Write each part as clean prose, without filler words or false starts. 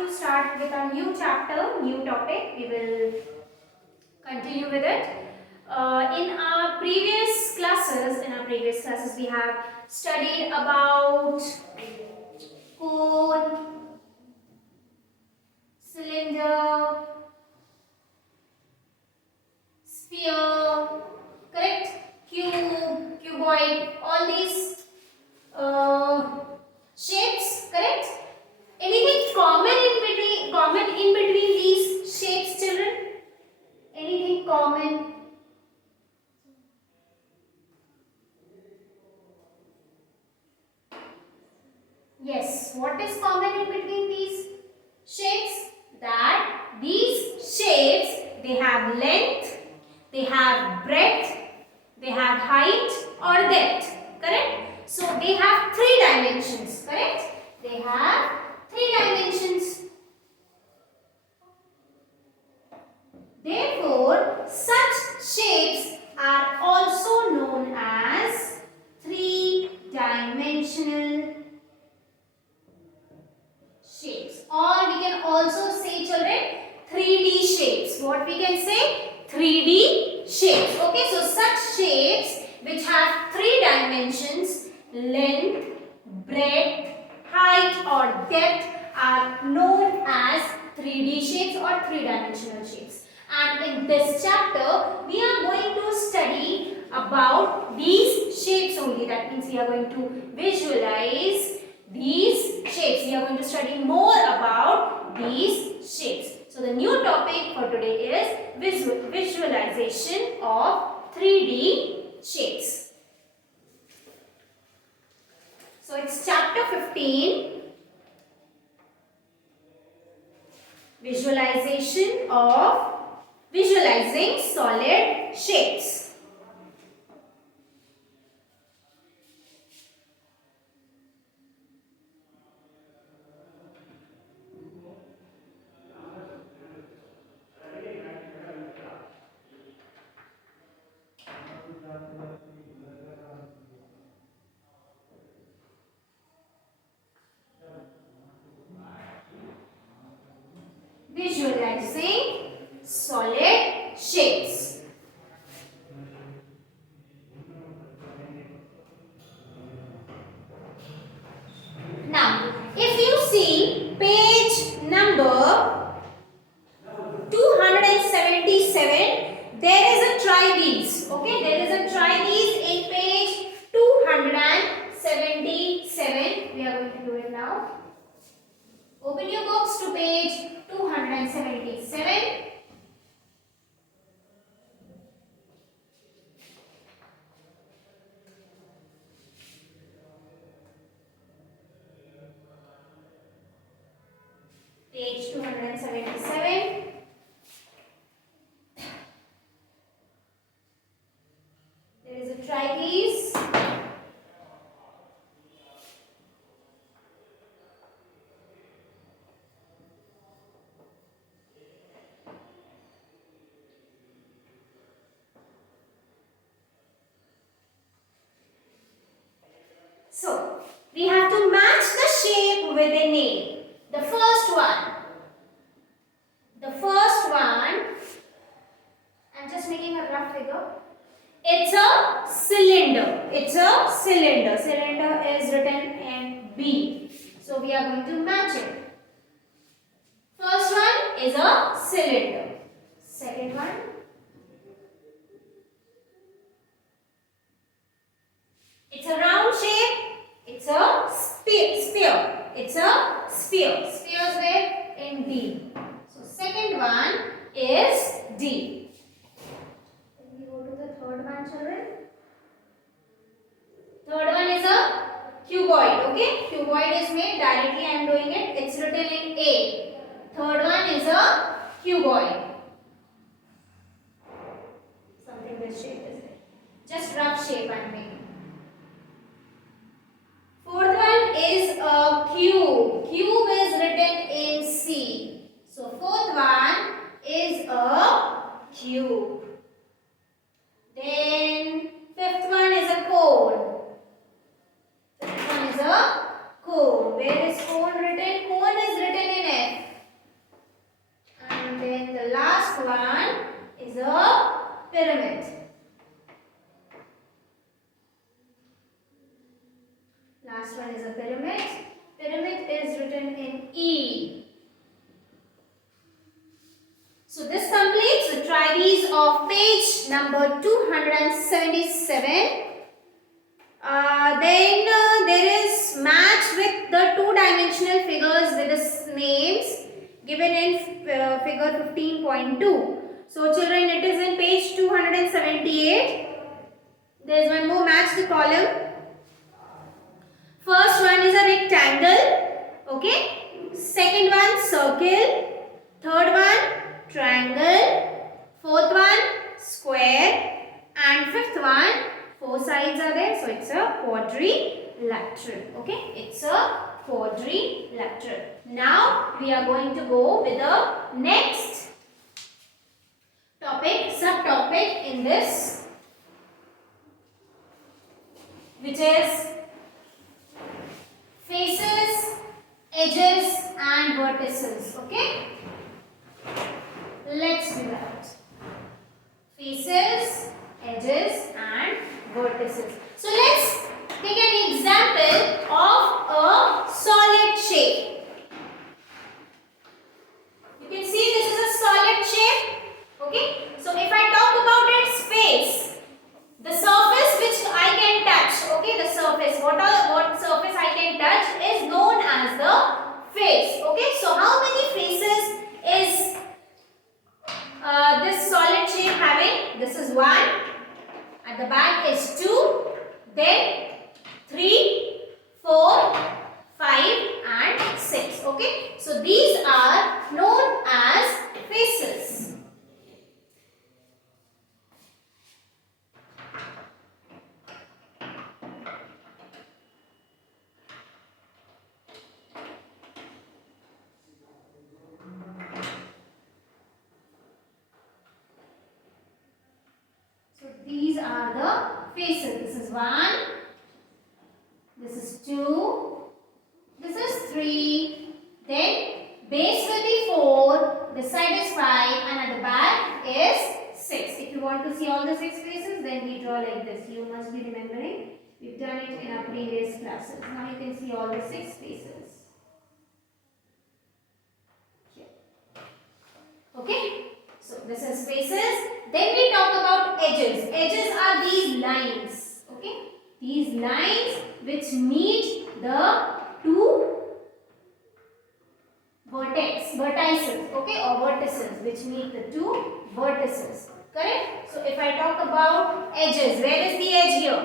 to start with a new chapter, new topic. We will continue with it. In our previous classes, we have studied about cone, cylinder, sphere, correct? Cube, cuboid, all these shapes, correct? Anything common in between these shapes, children? Anything common? Yes, what is common in between these shapes? That these shapes, they have length, they have breadth, they have height or depth, correct? So they have three dimensions, correct? They have three dimensions. Therefore, such shapes are also known as three-dimensional shapes, or we can also say, children, 3D shapes. What we can say? 3D shapes. Okay, so such shapes which have three dimensions, length, breadth, height or depth, are known as 3D shapes or three-dimensional shapes. And in this chapter, we are going to study about these shapes only. That means we are going to visualize these shapes. We are going to study more about these shapes. So the new topic for today is visualization of 3D shapes. So it's chapter 15. Visualizing solid shapes. Visualizing solid shapes. Now, if you see page number 277, there is a try these. Okay, there is a try these in page 277. We are going to do it now. Open your books to page 277. Page 277. There is a try please. So, we have to match the shape with a name. The first one, I'm just making a rough figure. It's a cylinder. Cylinder is written in B. So, we are going to match it. First one is a cylinder. Second one, it's a round shape. It's a sphere. It's a sphere. Spheres were in D. So second one is D. Let me go to the third one, children. Third one is a cuboid. Okay, cuboid is made directly. I am doing it. It's written in A. Third one is a cuboid. Something this shape is there. Just rough shape I am making. Fourth one is a cube. Cube is written in C. So fourth one is a cube. Then fifth one is a cone. Fifth one is a cone. Where is cone written? Cone is written in F. last one is a pyramid. Pyramid is written in E. So this completes the trivies of page number 277. Then there is match with the two-dimensional figures with the names given in figure 15.2. So children, it is in page 278. There is one more, match the column. First one is a rectangle, okay. Second one circle. Third one triangle. Fourth one square. And fifth one, four sides are there, so it's a quadrilateral, okay. It's a quadrilateral. Now we are going to go with the next topic, subtopic in this, which is faces, edges and vertices, okay. Let's do that. Faces, edges and vertices. So let's take an example of a solid shape. You can see this is a solid shape, okay. So if I talk about its face, the surface which I can touch, okay, the surface, what surface I can touch is known as the face, okay. So how many faces is this solid shape having? This is 1, at the back is 2, then 3, 4, 5 and 6, okay. So these are known as faces. These are the faces. This is 1, this is 2, this is 3, then base will be 4, this side is 5 and at the back is 6. If you want to see all the 6 faces, then we draw like this. You must be remembering. We've done it in our previous classes. Now you can see all the 6 faces. Here. Okay. So this is faces. Then we talk about edges. Edges are these lines, okay. These lines which meet the two vertices, okay, or vertices, which meet the two vertices, correct. So if I talk about edges, where is the edge here?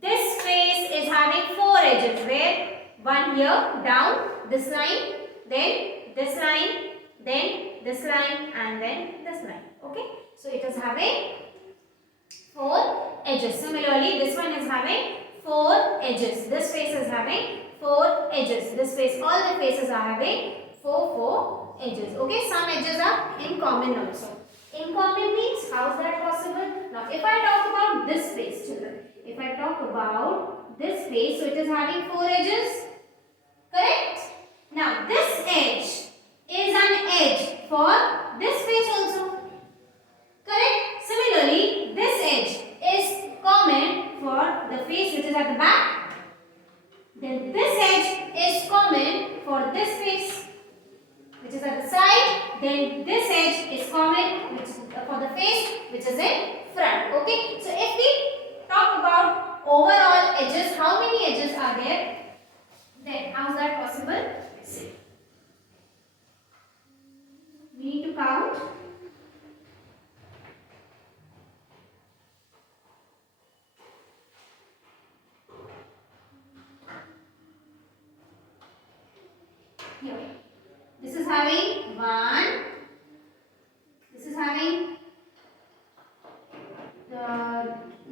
This face is having 4 edges, where one here down, this line, then this line, then this line and then this line, okay. So it is having 4 edges. Similarly, this one is having 4 edges. This face is having 4 edges. This face, all the faces are having 4 edges. Okay, some edges are in common also. In common means, how is that possible? Now, if I talk about this face, children, if I talk about this face, so it is having 4 edges, correct? Now, this edge is an edge for this face also. Correct? Similarly, this edge is common for the face which is at the back. Then this edge is common for this face which is at the side. Then this edge is common for the face which is in front. Okay? So if we talk about overall edges, how many edges are there? Then how is that possible? Let's see. We need to count. Here. This is having 1. This is having the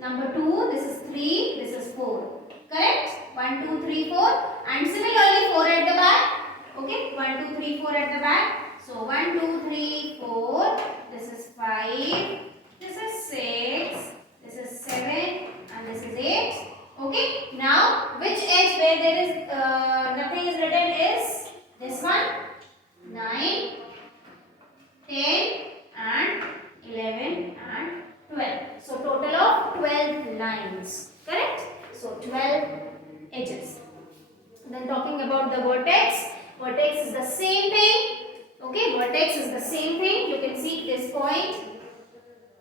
number 2. This is 3. This is 4. Correct? 1, 2, 3, 4. And similarly 4 at the back. Okay? 1, 2, 3, 4 at the back. So 1, 2, 3, 4. This is 5. This is 6. This is 7. And this is 8. Okay? Now, which edge where there is nothing is written is this one, 9, 10 and 11 and 12. So total of 12 lines. Correct? So 12 edges. talking about the vertex. Vertex is the same thing. Okay, vertex is the same thing. You can see this point,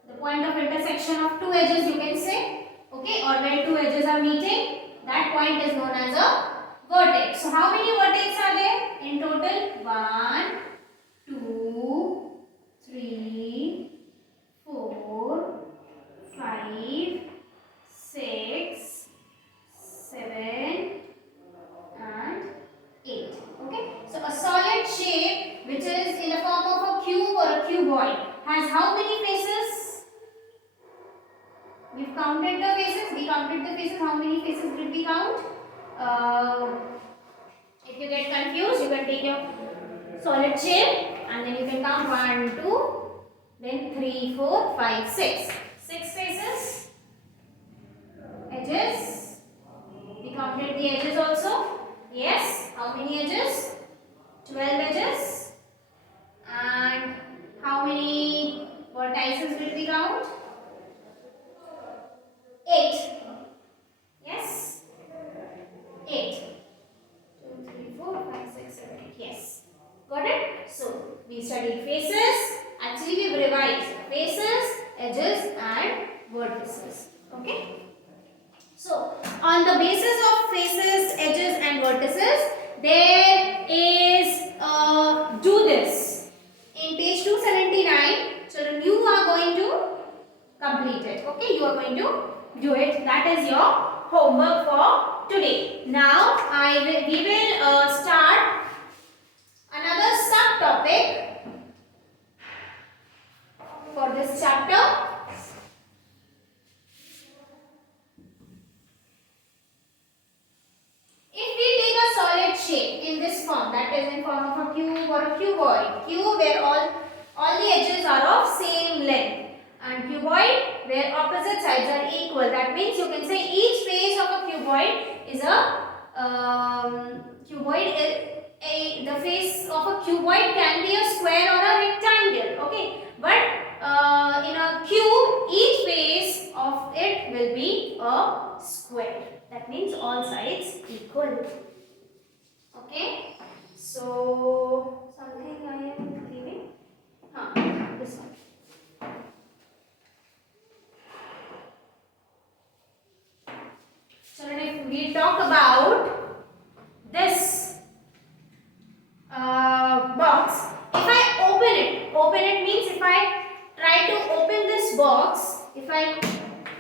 the point of intersection of two edges, you can say. Okay, or where two edges are meeting, that point is known as a vertex. So how many vertex are there in total? 1, 2, 3, 4, 5, 6, 7 and 8. Okay, so a solid shape which is in the form of a cube or a cuboid has how many faces? We've counted the faces. We counted the faces. How many faces did we count? If you get confused, you can take your solid shape and then you can count 1, 2, then 3, 4, 5, 6. 6 faces. Edges. We counted the edges also. Yes. How many edges? 12 edges. And how many vertices did we count? 8. Yes. 8. 2, 3, 4, 5, 6, 7, 8. Yes. Got it? So, we studied faces. Actually, we've revised faces, edges and vertices. Okay? So, on the basis of faces, edges and vertices, there is do this. In page 279, children, you are going to complete it. Okay? You are going to do it. That is your homework for today. Now, we will start another subtopic for this chapter. If we take a solid shape in this form, that is in form of a cube or a cuboid, cube where all the edges are of same length, and cuboid where opposite sides are equal. That means you can say each face of a cuboid is the face of a cuboid can be a square or a rectangle. Okay, but in a cube, each face of it will be a square. That means all sides equal. Okay, so something I am giving. This one. So if we talk about this box, if I open it means if I try to open this box, if I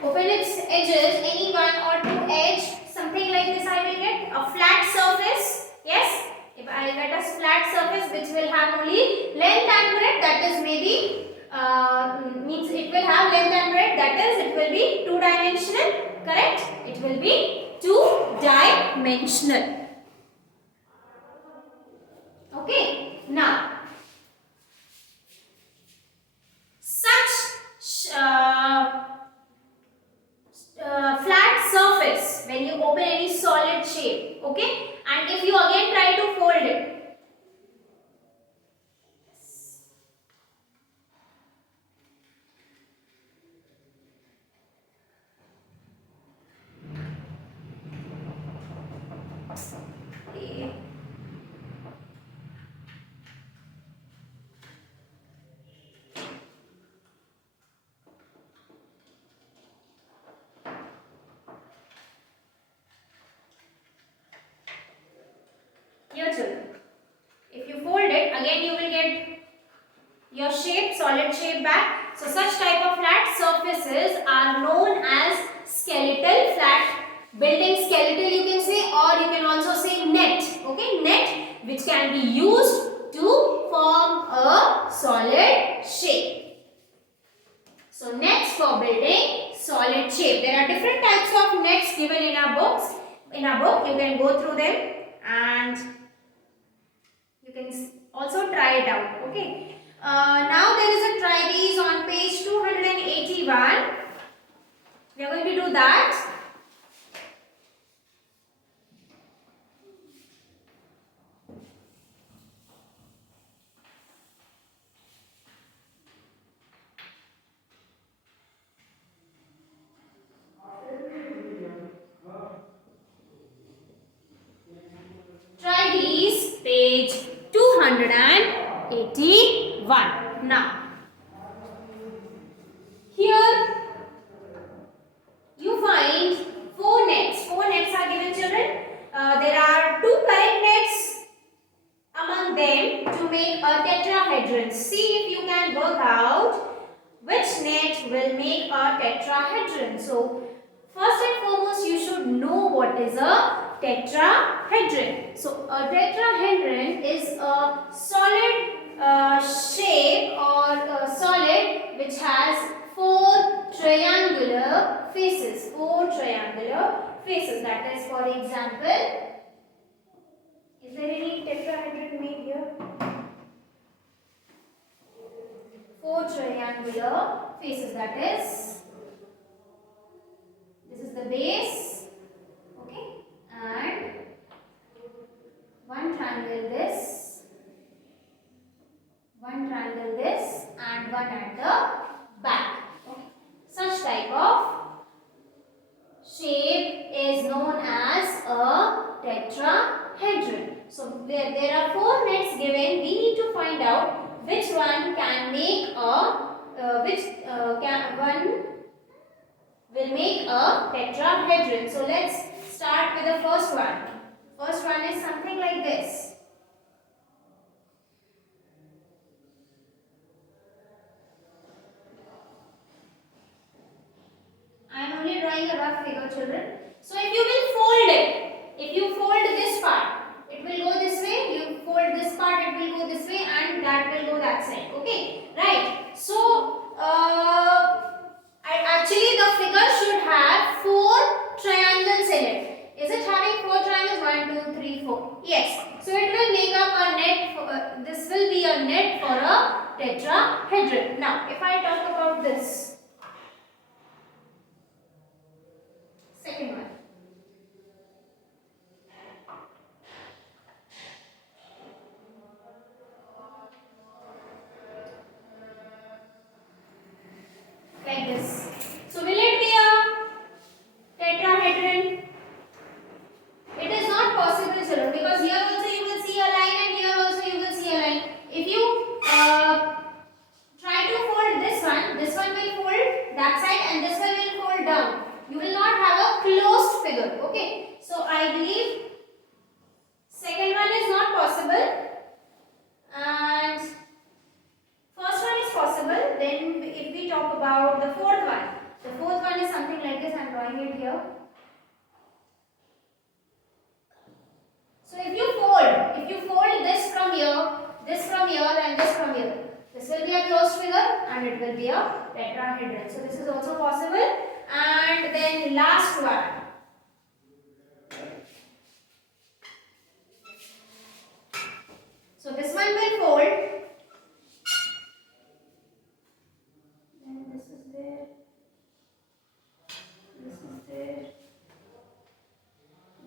open its edges, any one or two edge, something like this I will get a flat surface. Yes, if I get a flat surface which will have only length and breadth, that is maybe means it will have length and breadth, that is it will be two-dimensional, correct? It will be two-dimensional. Okay, now such flat surface when you open any solid shape, okay, and if you again try to fold it, okay. Here children, if you fold it, again you will get your shape, solid shape back. So such type of flat surfaces are known as skeletal, flat building skeletal you can say, or you can also say net. Okay, net which can be used to form a solid shape. So nets for building solid shape. There are different types of nets given in our books. In our book, you can go through them and you can also try it out. Okay. Now there is a try these on page 281. We are going to do that. 281. Now, here you find 4 nets. 4 nets are given, children. There are 2 correct nets among them to make a tetrahedron. See if you can work out which net will make a tetrahedron. So, first and foremost, you should know what is a tetrahedron. So, a tetrahedron is a solid shape or a solid which has 4 triangular faces. 4 triangular faces. That is, for example, is there any tetrahedron made here? 4 triangular faces. That is, this is the base, okay, and one triangle this, one triangle this, and one at the back. Okay. Such type of shape is known as a tetrahedron. So where there are 4 nets given, we need to find out which one can make a one will make a tetrahedron. So let's start with the first one. First one is something like this. I am only drawing a rough figure, children. So if you will fold it, if you fold this part, it will go this way. You fold this part, it will go this way, and that will go that side. Okay, right? So actually the figure should have 4 triangles in it. Is it having 4 triangles? 1, 2, 3, 4. Yes. So it will make up a net. This will be a net for a tetrahedron. Now, if I talk about this second one. Like this. So will it be a tetrahedron? It is not possible, children, because here also you will see a line and here also you will see a line. If you try to fold this one will fold that side and this one will fold down. You will not have a closed figure. Okay. So I believe second one is not possible and first one is possible. Then if we talk about the fourth one is something like this. I am drawing it here. So if you fold this from here and this from here, this will be a closed figure and it will be a tetrahedron. So this is also possible. And then last one. So this one will fold. Then this is there. This is there.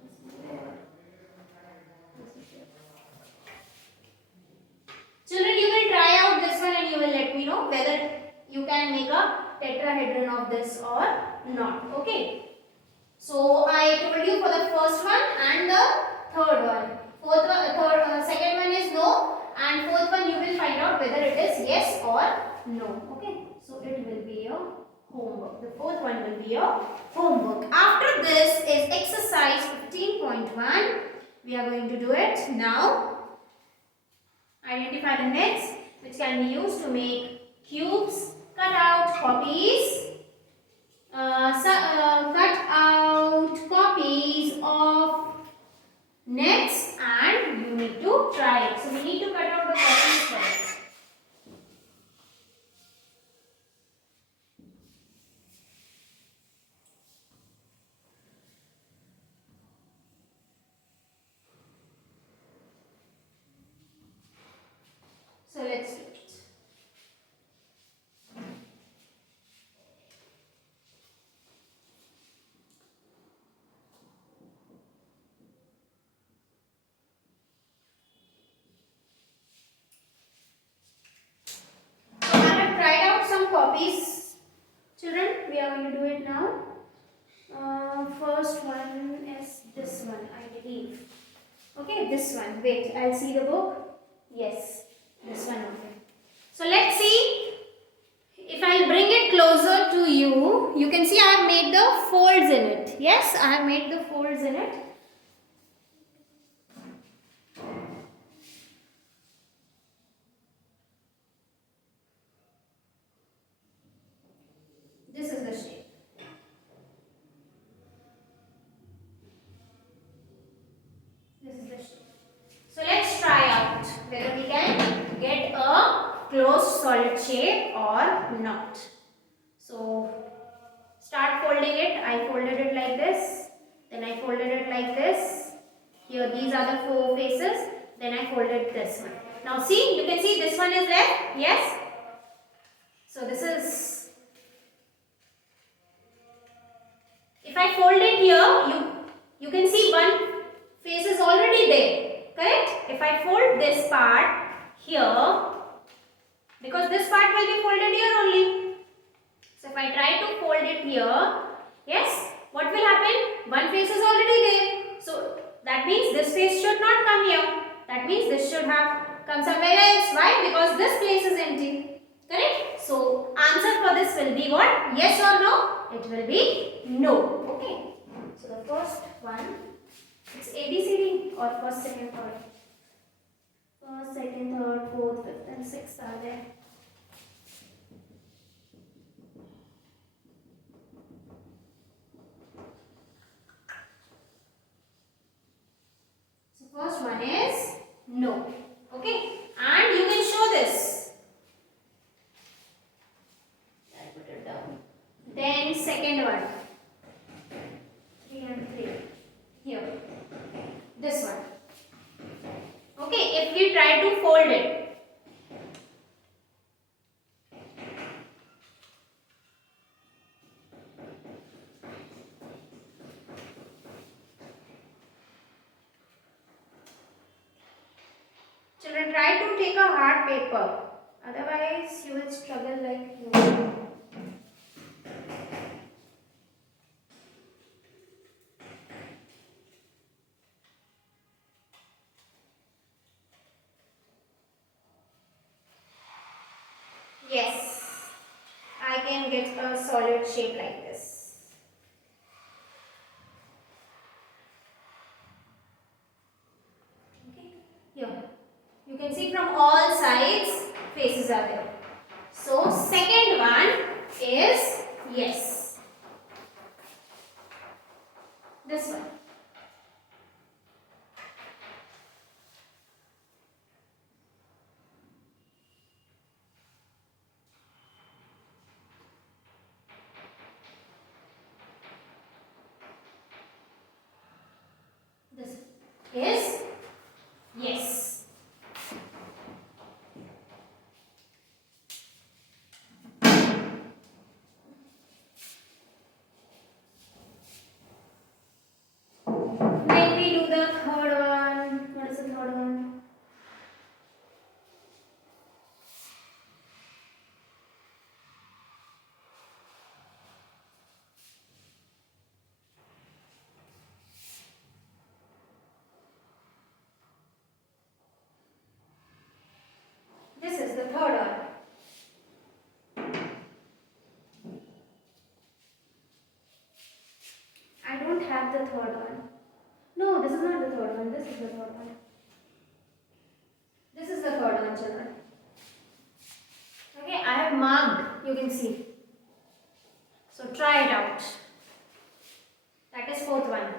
This is there. This is there. Children, you will try out this one and you will let me know whether you can make a tetrahedron of this or not. Okay. So I told you for the first one and the third one. Second one is no, and fourth one you will find out whether it is yes or no. Okay. So it will be your homework. The fourth one will be your homework. After this is exercise 15.1. We are going to do it now. Identify the nets which can be used to make cubes, cut out copies of nets, and you need to try it. So we need to cut out the copies first. So let's do it. Copies, children. We are going to do it now. First one is this one, I believe. Okay, this one. Wait, I'll see the book. Yes, this one only. So let's see. If I bring it closer to you, you can see I have made the folds in it. Yes, I have made the folds in it. This is the shape. This is the shape. So let's try out whether we can get a closed solid shape or not. So start folding it. I folded it like this. Then I folded it like this. Here these are the four faces. Then I folded this one. Now see, you can see this one is there. Yes. So this is, if I fold it here, you can see one face is already there. Correct? If I fold this part here, because this part will be folded here only. So if I try to fold it here, yes, what will happen? One face is already there. So that means this face should not come here. That means this should have come somewhere else. Why? Because this place is empty. Correct? So answer for this will be what? Yes or no? It will be no. Okay. So the first one, it's ABCD or first, second, third. First, second, third, fourth, fifth and sixth are there. So first one is no. Okay. And you can show this. I put it down. Then second one. 3 and 3. Here. This one. Okay. If we try to fold it. Children, try to take a hard paper. Otherwise, you will struggle like you. Yes, I can get a solid shape like this. Okay, here. You can see from all sides, faces are there. So, second one is yes. This one. This is yes. Then we do the third one. What is the third one? This is the third one. I don't have the third one. No, this is not the third one. This is the third one. This is the third one, children. Okay, I have marked. You can see. So try it out. That is fourth one.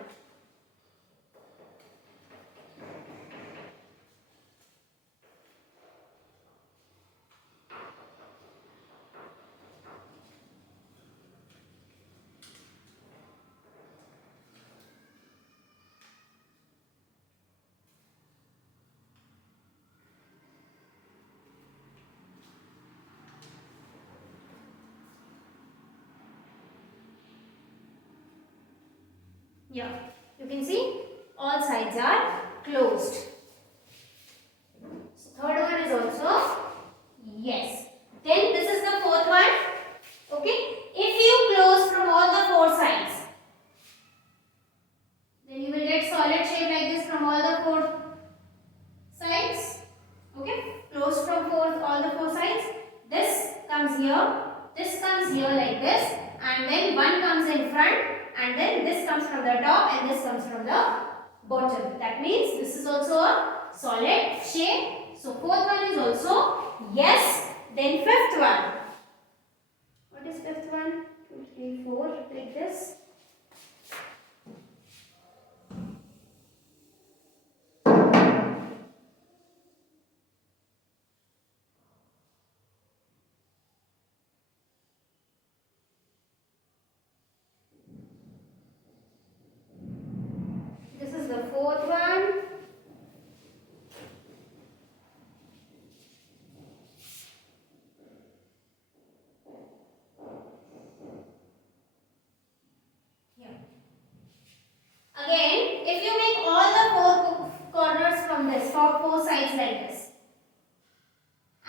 Yeah, you can see all sides are closed. So third one is also yes. Then this is the fourth one. Okay, if you close from all the four sides, then you will get solid shape like this from all the four sides. Okay. children, this comes from the top and this comes from the bottom. That means this is also a solid shape. So fourth one is also yes. Then fifth one. What is fifth one? 2, 3, 4, like this. This is the fourth one. Again, if you make all the four corners from this, four sides like this,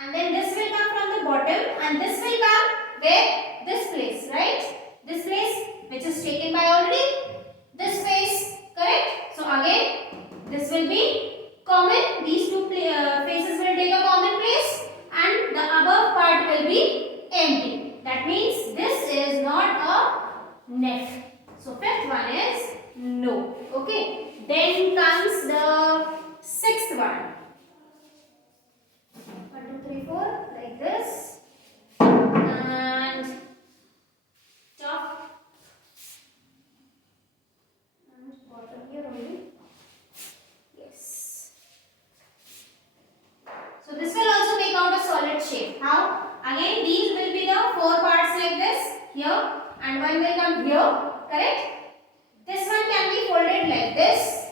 and then this will come from the bottom, and this will come where? This place, right? This place which is taken by already this face, correct? So again, this will be common. These two faces will take a common place, and the above part will be empty. That means this is not a net. So fifth one is no. Okay. Then comes the sixth one. 1, 2, 3, 4, like this, and top and bottom here only. Yes. So this will also make out a solid shape. How? Again, these will be the four parts like this here, and one will come here. Correct? This one can be folded like this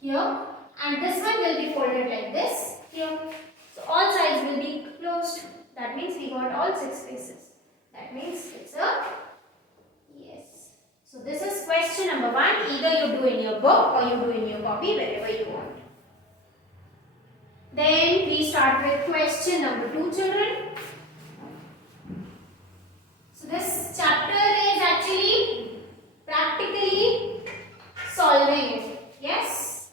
here, and this one will be folded like this here. So all sides will be closed. That means we got all 6 faces. That means it's a yes. So this is question number 1. Either you do in your book or you do in your copy, wherever you want. Then we start with question number 2, children. So this chapter is actually practically solving it. Yes?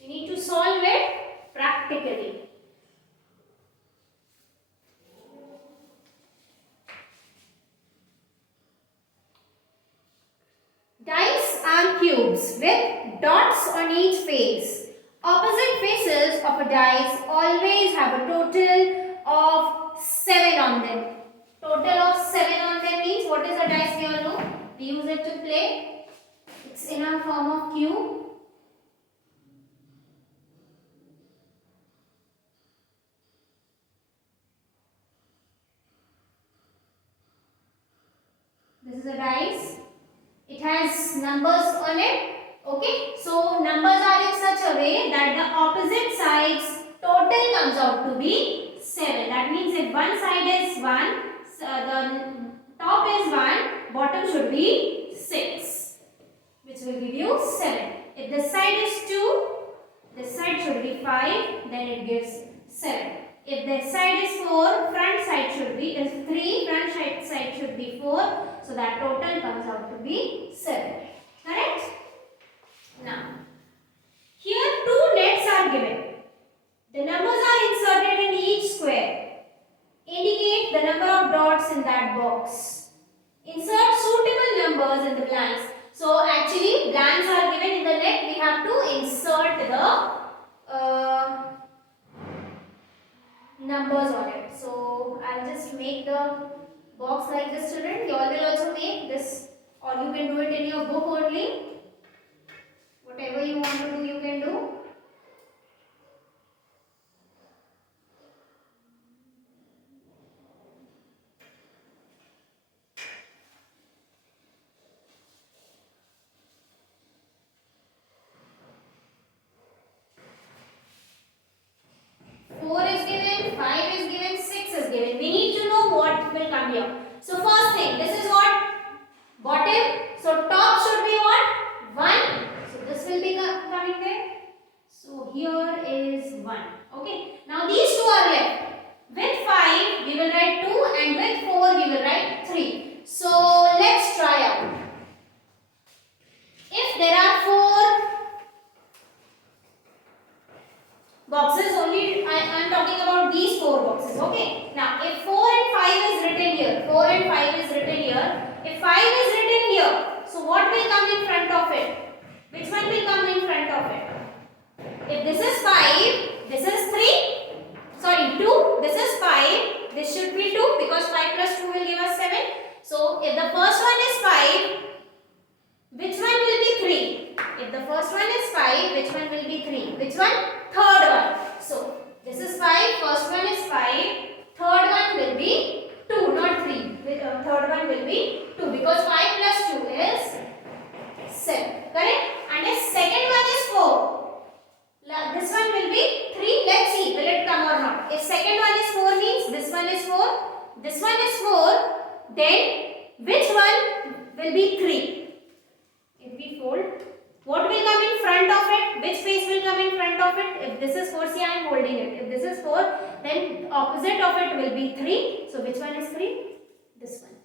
You need to solve it practically. Dice are cubes with dots on each face. Opposite faces of a dice always have a total of 7 on them. Total of 7 on them means what is a dice, we all know? We use it to play. It's in a form of cube. This is a dice. It has numbers on it. Okay. So numbers are in such a way that the opposite sides total comes out to be 7. That means if one side is 1, the top is 1, bottom should be 6, which will give you 7. If this side is 2, this side should be 5, then it gives 7. If this side is 4, front side should be 3, front side should be 4. So that total comes out to be 7. Correct? Now, here 2 nets are given. The numbers are inserted in each square. Indicate the number of dots in that box. Insert suitable numbers in the blanks. So actually blanks are given in the net. We have to insert the numbers on it. So I'll just make the box like this, children. You all will also make this, or you can do it in your book only. Whatever you want to do, you can do. Here. So first thing, this is what? Bottom. So top should be what? 1. So this will be coming there. So here is 1. Okay. Now these 2 are left. With 5 we will write 2 and with 4 we will write 3. So let's try out. If there are 4 boxes, only I am talking about these 4 boxes. Okay. Now if 4 and 5 is written here, 4 and 5 is written here. If 5 is written here, so what will come in front If the first one is 5, which one will be 3? Which one? Third one. So this is 5, first one is 5, third one will be 2, not 3. Third one will be 2 because 5 plus 2 is 7. Correct? And the second one is 4. This one will be 3. Let's see, will it come or not? If second one is 4 means this one is 4, this one is 4, then which one will be 3? If we fold, what will come in front of it? Which face will come in front of it? If this is 4, see I am holding it. If this is 4, then opposite of it will be 3. So which one is 3? This one.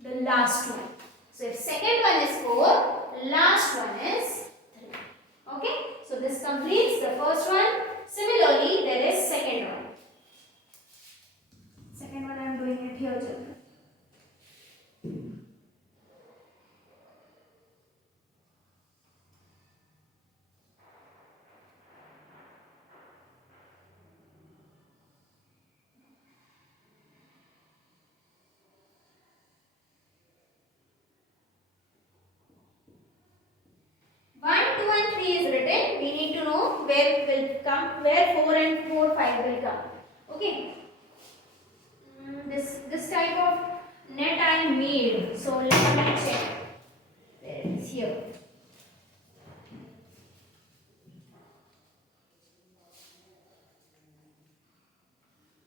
The last one. So if second one is 4, last one is 3. Okay. So this completes the first one. Similarly, there is second one. Second one I am doing it here, children. We need to know where will come, where 4 and 4, 5 will come. Okay. This type of net I made. So let me check. There it is here.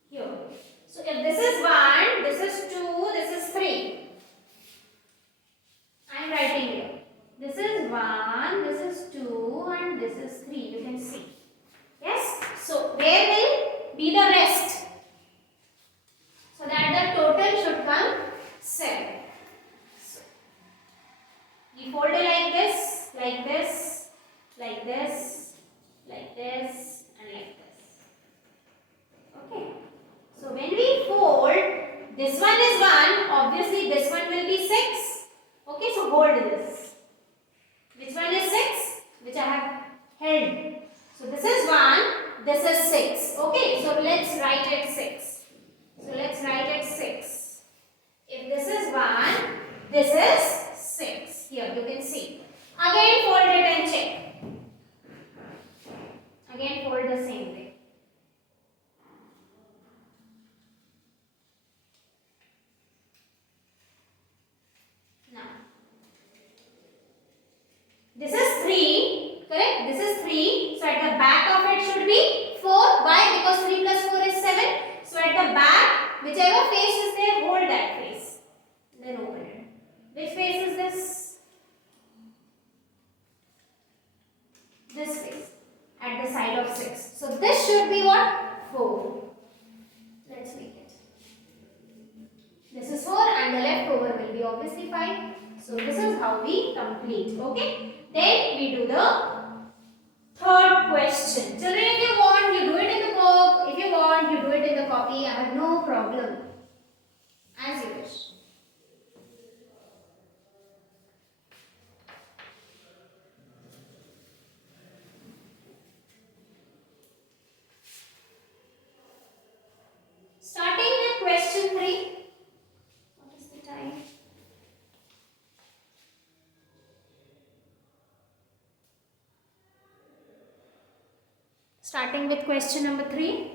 Here. So if this is 1, this is 2, this is 3. I am writing here. This is 1, this is 2 and this is 3. You can see. Yes. So where will be the rest? So that the total should come 7. So we fold it like this, like this, like this, like this and like this. Okay. So when we fold, this one is 1, obviously this one will be 6. Okay, so hold this. Which one is 6? Which I have held. So this is 1, this is 6. Okay, so let's write it 6. So let's write it 6. If this is 1, this is 6. Here you can see. Again fold it and check. Again fold the same way. This is 3, correct? This is 3. So at the back of it should be 4. Why? Because 3 plus 4 is 7. So at the back, whichever face is there, hold that face. Then open it. Which face is this? This face. At the side of 6. So this should be what? 4. Let's make it. This is 4 and the leftover will be obviously 5. So this is how we complete. Okay. Then we do the third question. Children, if you want, you do it in the book. If you want, you do it in the copy. I have no problem. As you wish. Starting with question 3. What is the time? Starting with question number 3.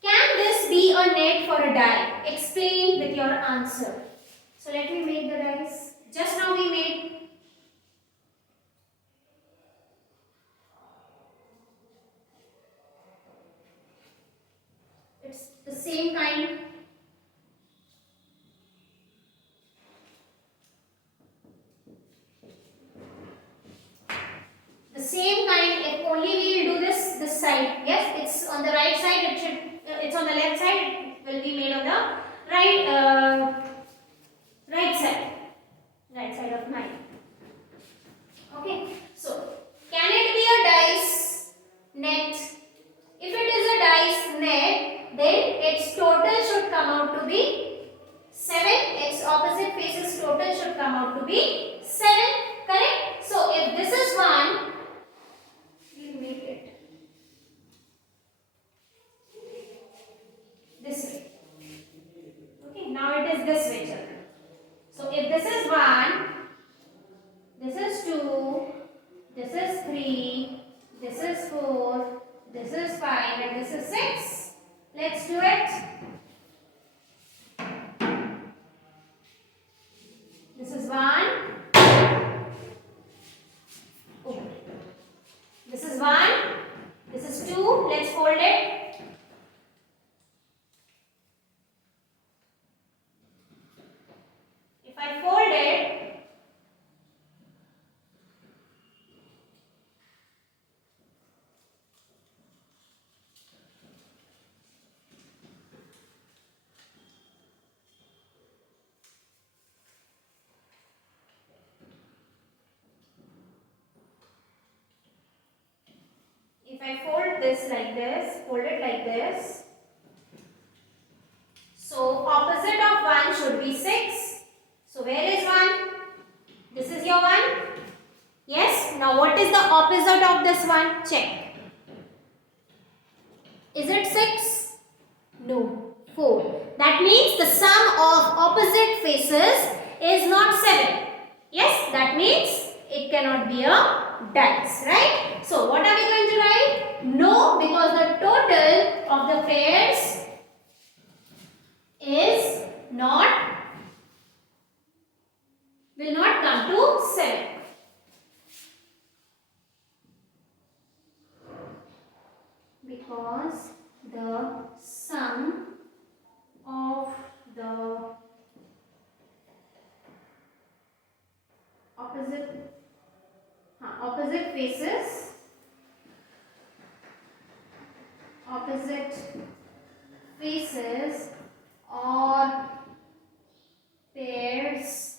Can this be a net for a die? Explain with your answer. So let me make the dice. Just now we made. It's the same kind. The same kind, if only we will do this side. Yes, it's on the right side, it's on the left side, it will be made on the right side of 9. Okay, so can it be a dice net? If it is a dice net, then its total should come out to be 7. Its opposite faces total should come out to be 7. Correct? So if this is 1, we'll make it this way. Okay, now it is this way, children. So if this is 1, this is this is 6. Let's do it. This is 1. Oh. This is 1. This is 2. Let's fold it. If I fold it, if I fold this like this, fold it like this, so opposite of 1 should be 6. So where is 1? This is your 1. Yes. Now what is the opposite of this one? Check. Is it 6? No. 4. That means the sum of opposite faces is not 7. Yes. That means it cannot be a dice. Right? So what are we going to write? No, because the total of the pairs is will not come to 7. Because the sum of the opposite faces or pairs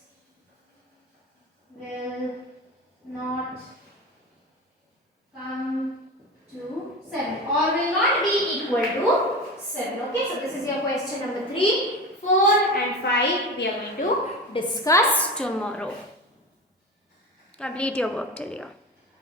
will not come to 7 or will not be equal to 7. Okay, so this is your question number 3, 4 and 5 we are going to discuss tomorrow. Complete your work till here.